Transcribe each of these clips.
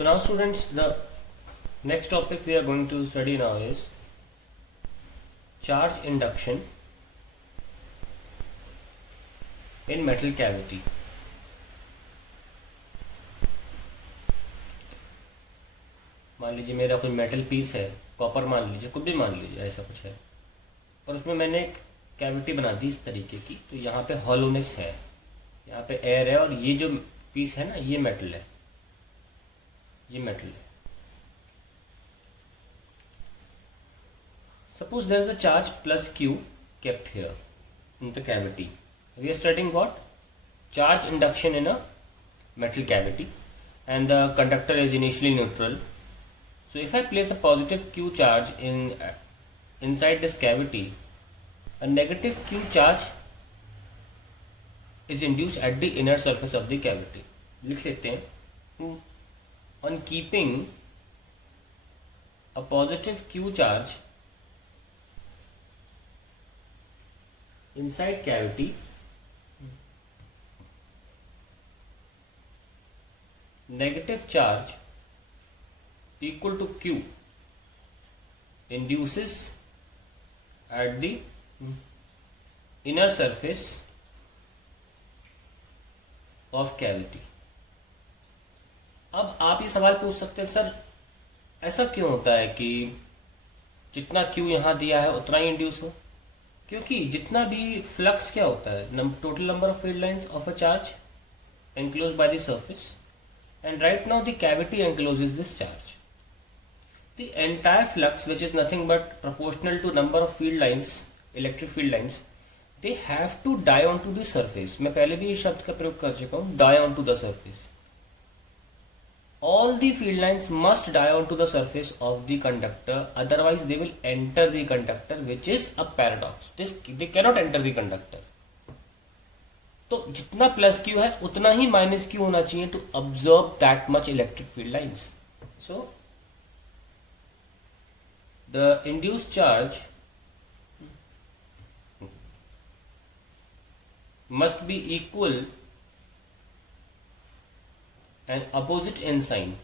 So now students, the next topic we are going to study now is charge induction in metal cavity. मान लीजिए मेरा कोई metal piece है, copper मान लीजिए, कुछ भी मान लीजिए, ऐसा कुछ है, और उसमें मैंने एक कैविटी बना दी इस तरीके की। तो यहाँ पे हॉलोनेस है, यहाँ पे एयर है, और ये जो पीस है ना, ये मेटल है, ये मेटल है। Suppose there is a charge plus Q kept here in the cavity. We are studying what? Charge induction in a metal cavity, and the conductor is initially neutral. So if I place a positive Q charge inside this cavity, a negative Q charge is induced at the inner surface of the cavity. लिख लेते हैं, on keeping a positive Q charge inside cavity, negative charge equal to Q induces at the inner surface of cavity. अब आप ये सवाल पूछ सकते हैं, सर ऐसा क्यों होता है कि जितना Q यहाँ दिया है उतना ही इंड्यूस हो? क्योंकि जितना भी फ्लक्स क्या होता है, total number of field lines of a charge enclosed by the surface, and right now the cavity encloses this charge. The entire flux, which is nothing but proportional to number of field lines, electric field lines, they have to die onto the surface. मैं पहले भी इस शब्द का प्रयोग कर चुका हूँ, die onto the surface. All the field lines must die onto the surface of the conductor, otherwise they will enter the conductor, which is a paradox. They cannot enter the conductor. तो जितना plus Q है उतना ही minus Q होना चाहिए to absorb that much electric field lines. So the induced charge must be equal and opposite in sign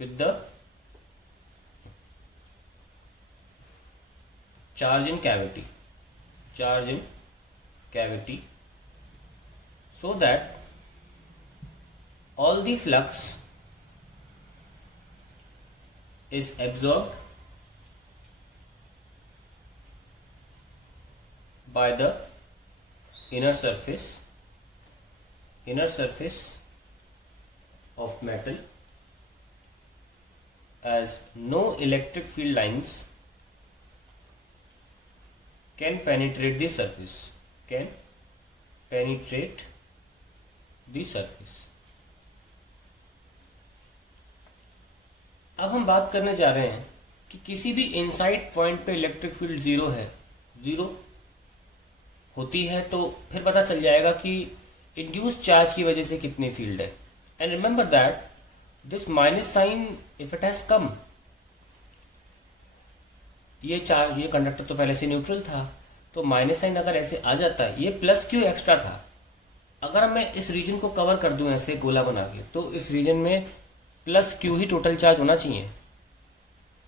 with the charge in cavity, so that all the flux is absorbed by the inner surface of metal, as no electric field lines can penetrate the surface, अब हम बात करने जा रहे हैं कि किसी भी इनसाइड पॉइंट पे इलेक्ट्रिक फील्ड जीरो होती है, तो फिर पता चल जाएगा कि इंड्यूस्ड चार्ज की वजह से कितनी फील्ड है। And remember that this minus sign, if it has come, ये कंडक्टर तो पहले से न्यूट्रल था, तो माइनस साइन अगर ऐसे आ जाता है, ये प्लस क्यू एक्स्ट्रा था, अगर मैं इस रीजन को कवर कर दूं ऐसे गोला बना के, तो इस रीजन में प्लस क्यू ही टोटल चार्ज होना चाहिए।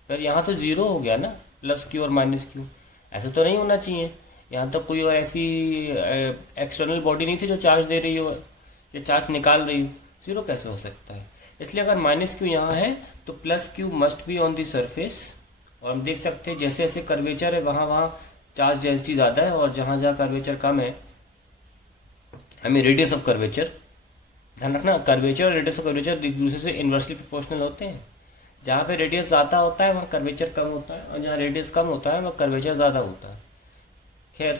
पर यहाँ तो जीरो हो गया ना, प्लस क्यू और माइनस क्यू, ऐसा तो नहीं होना चाहिए। यहाँ तक कोई और ऐसी एक्सटर्नल बॉडी नहीं थी जो चार्ज दे रही हो या चार्ज निकाल रही हो, जीरो कैसे हो सकता है? इसलिए अगर माइनस क्यू यहाँ है तो plus Q must be on the surface. और हम देख सकते हैं जैसे जैसे कर्वेचर है वहाँ चार्ज डेंसिटी ज़्यादा है, और जहाँ जहाँ कर्वेचर कम है, I mean radius of curvature, ध्यान रखना, कर्वेचर और रेडियस ऑफ कर्वेचर एक दूसरे से इन्वर्सली प्रोपोर्शनल होते हैं। जहाँ पे रेडियस ज़्यादा होता है वहाँ कर्वेचर कम होता है, और जहाँ रेडियस कम होता है वहाँ कर्वेचर ज़्यादा होता है। खैर,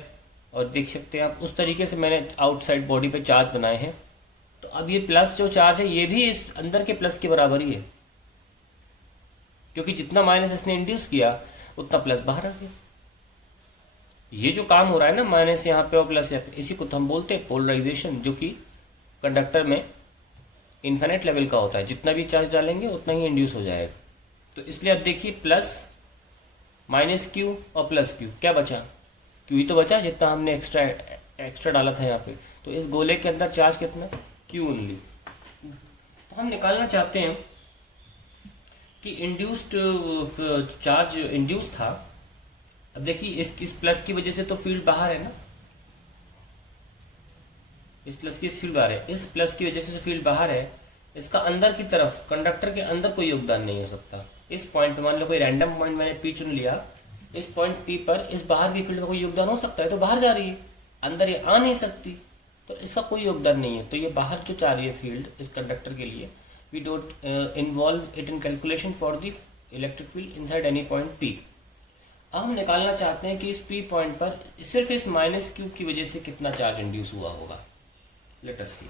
और देख सकते हैं आप उस तरीके से मैंने आउटसाइड बॉडी पे चार्ज बनाए हैं। तो अब ये प्लस जो चार्ज है ये भी इस अंदर के प्लस के बराबर ही है, क्योंकि जितना माइनस इसने इंड्यूस किया उतना प्लस बाहर आ गया। ये जो काम हो रहा है ना, माइनस यहाँ पे और प्लस यहाँ पे, इसी को तो हम बोलते हैं पोलराइजेशन, जो कि कंडक्टर में इन्फिनिट लेवल का होता है। जितना भी चार्ज डालेंगे उतना ही इंड्यूस हो जाएगा। तो इसलिए अब देखिए, प्लस माइनस क्यू और प्लस क्यू, क्या बचा? क्यू ही तो बचा जितना हमने एक्स्ट्रा डाला था यहाँ पे। तो इस गोले के अंदर चार्ज कितना, Q ओनली। तो हम निकालना चाहते हैं कि इंड्यूस्ड चार्ज इंड्यूस था। अब देखिए इस प्लस की वजह से तो फील्ड बाहर है ना, इस प्लस की फील्ड बाहर है, इस प्लस की वजह से फील्ड बाहर है। इसका अंदर की तरफ कंडक्टर के अंदर कोई योगदान नहीं हो सकता। इस पॉइंट पे मान लो कोई रैंडम पॉइंट मैंने पी चुन लिया, इस पॉइंट पी पर इस बाहर की फील्ड का कोई योगदान हो सकता है, तो बाहर जा रही है, अंदर ये आ नहीं सकती, तो इसका कोई योगदान नहीं है। तो ये बाहर जो जा रही है फील्ड इस कंडक्टर के लिए, we don't involve it in calculation for the electric field inside any point P. अब हम निकालना चाहते हैं कि इस पी पॉइंट पर सिर्फ इस माइनस क्यू की वजह से कितना चार्ज इंड्यूस हुआ होगा। लेट अस सी,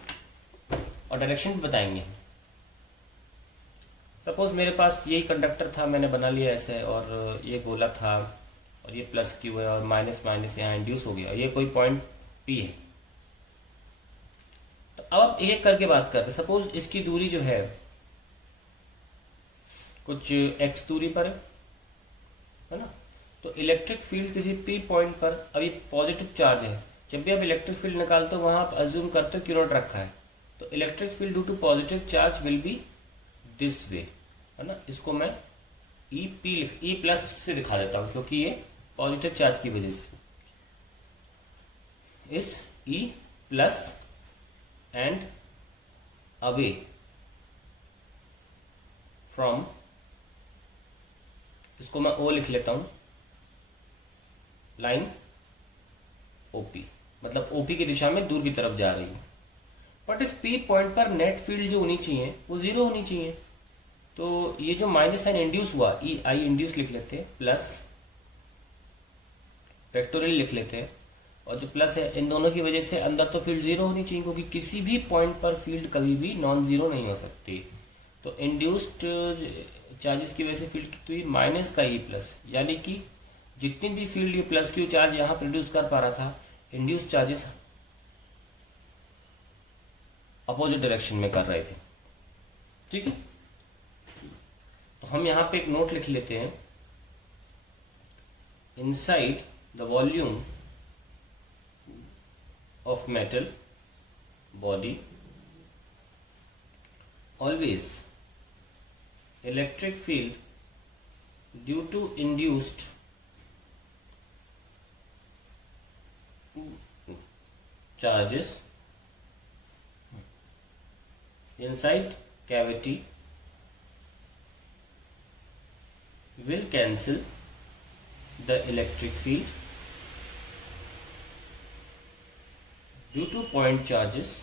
और डायरेक्शन भी बताएंगे। सपोज मेरे पास यही कंडक्टर था, मैंने बना लिया ऐसे, और ये गोला था और ये प्लस क्यू है और माइनस माइनस यहाँ इंड्यूस हो गया, ये कोई पॉइंट पी है। तो अब आप एक करके बात करते हैं। सपोज इसकी दूरी जो है कुछ x दूरी पर है ना, तो इलेक्ट्रिक फील्ड किसी पी पॉइंट पर, अभी पॉजिटिव चार्ज है, जब भी आप इलेक्ट्रिक फील्ड निकालते हो वहां आप अज्यूम करते हो Q नॉट रखा है, तो electric field due to positive charge will be this way, है ना। इसको मैं ई प्लस से दिखा देता हूं क्योंकि ये पॉजिटिव चार्ज की वजह से, इस E plus and away from, इसको मैं ओ लिख लेता हूं, लाइन ओपी, मतलब ओपी की दिशा में दूर की तरफ जा रही है। बट इस पी पॉइंट पर नेट फील्ड जो होनी चाहिए वो जीरो होनी चाहिए। तो ये जो माइनस साइन इंड्यूस हुआ, ई आई इंड्यूस लिख लेते हैं, प्लस फैक्टोरियल लिख लेते हैं, और जो प्लस है इन दोनों की वजह से अंदर तो फील्ड जीरो होनी चाहिए, क्योंकि किसी भी पॉइंट पर फील्ड कभी भी नॉन जीरो नहीं हो सकती। तो इंड्यूस्ड चार्जेस की वजह से फील्ड कितनी हुई, माइनस का ई प्लस, यानी कि जितनी भी फील्ड ये प्लस क्यू चार्ज यहाँ प्रोड्यूस कर पा रहा था, इंड्यूस चार्जेस अपोजिट डायरेक्शन में कर रहे थे। ठीक है, तो हम यहाँ पे एक नोट लिख लेते हैं, inside the volume of metal body always electric field due to induced charges inside cavity will cancel the electric field due to point charges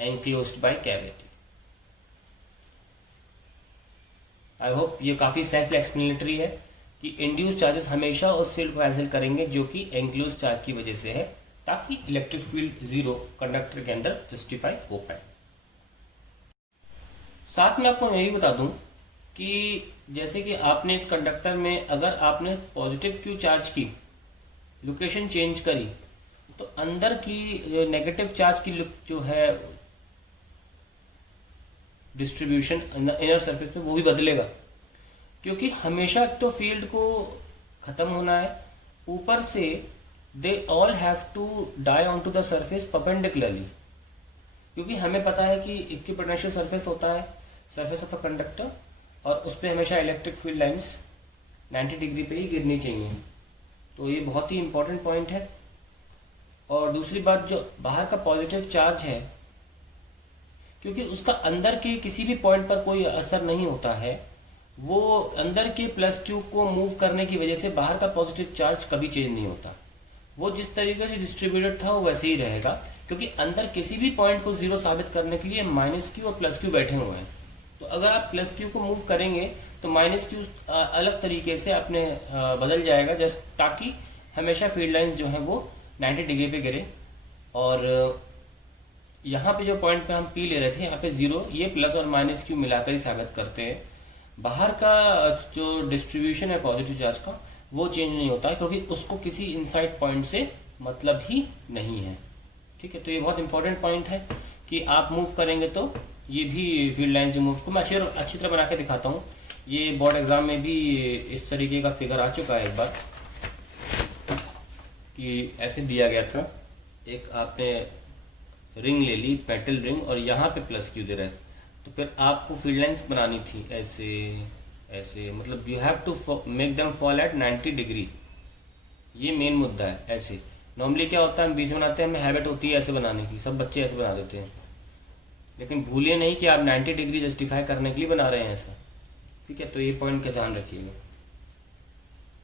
enclosed by cavity. I hope ये काफी सेल्फ एक्सप्लेनेटरी है कि induce charges हमेशा उस field को cancel करेंगे जो कि एंक्लोज चार्ज की वजह से है, ताकि इलेक्ट्रिक फील्ड जीरो कंडक्टर के अंदर जस्टिफाई हो पाए। साथ में आपको यही बता दूं कि जैसे कि आपने इस कंडक्टर में अगर आपने पॉजिटिव क्यू चार्ज की लोकेशन चेंज करी, तो अंदर की नेगेटिव चार्ज की जो है डिस्ट्रीब्यूशन इनर सरफेस में वो भी बदलेगा, क्योंकि हमेशा तो फील्ड को खत्म होना है, ऊपर से they all have to die on to the surface perpendicularly, क्योंकि हमें पता है कि इक्विपोटेंशियल सरफेस होता है सरफेस ऑफ अ कंडक्टर, और उस पर हमेशा इलेक्ट्रिक फील्ड लाइंस 90 डिग्री पे ही गिरनी चाहिए। तो ये बहुत ही इंपॉर्टेंट पॉइंट है। और दूसरी बात, जो बाहर का पॉजिटिव चार्ज है, क्योंकि उसका अंदर के किसी भी पॉइंट पर कोई असर नहीं होता है, वो अंदर के प्लस क्यू को मूव करने की वजह से बाहर का पॉजिटिव चार्ज कभी चेंज नहीं होता, वो जिस तरीके से डिस्ट्रीब्यूटेड था वो वैसे ही रहेगा, क्योंकि अंदर किसी भी पॉइंट को जीरो साबित करने के लिए माइनस क्यू और प्लस क्यू बैठे हुए हैं। तो अगर आप प्लस क्यू को मूव करेंगे तो माइनस क्यू अलग तरीके से अपने बदल जाएगा, जस्ट ताकि हमेशा फील्ड लाइंस जो है वो 90 डिग्री पे गिरे। और यहाँ पे जो पॉइंट पे हम पी ले रहे थे, यहाँ पे जीरो, ये प्लस और माइनस क्यू मिलाकर ही साबित करते हैं। बाहर का जो डिस्ट्रीब्यूशन है पॉजिटिव चार्ज का वो चेंज नहीं होता है, क्योंकि उसको किसी इनसाइड पॉइंट से मतलब ही नहीं है। ठीक है, तो ये बहुत इंपॉर्टेंट पॉइंट है कि आप मूव करेंगे तो ये भी फील्ड लाइन जो मूव को मैं अच्छी तरह बना के दिखाता हूँ। ये बोर्ड एग्जाम में भी इस तरीके का फिगर आ चुका है एक बार। कि ऐसे दिया गया था, एक आपने रिंग ले ली, मेटल रिंग, और यहाँ पे प्लस क्यू दे रहा है, तो फिर आपको फील्ड लाइंस बनानी थी ऐसे ऐसे, मतलब you have to make them fall at 90 degree. ये मेन मुद्दा है। ऐसे नॉर्मली क्या होता है, हम बीच में बनाते हैं, हमें हैबिट होती है ऐसे बनाने की, सब बच्चे ऐसे बना देते हैं, लेकिन भूलिए नहीं कि आप 90 डिग्री जस्टिफाई करने के लिए बना रहे हैं ऐसा। ठीक है, तो ये पॉइंट का ध्यान रखिएगा।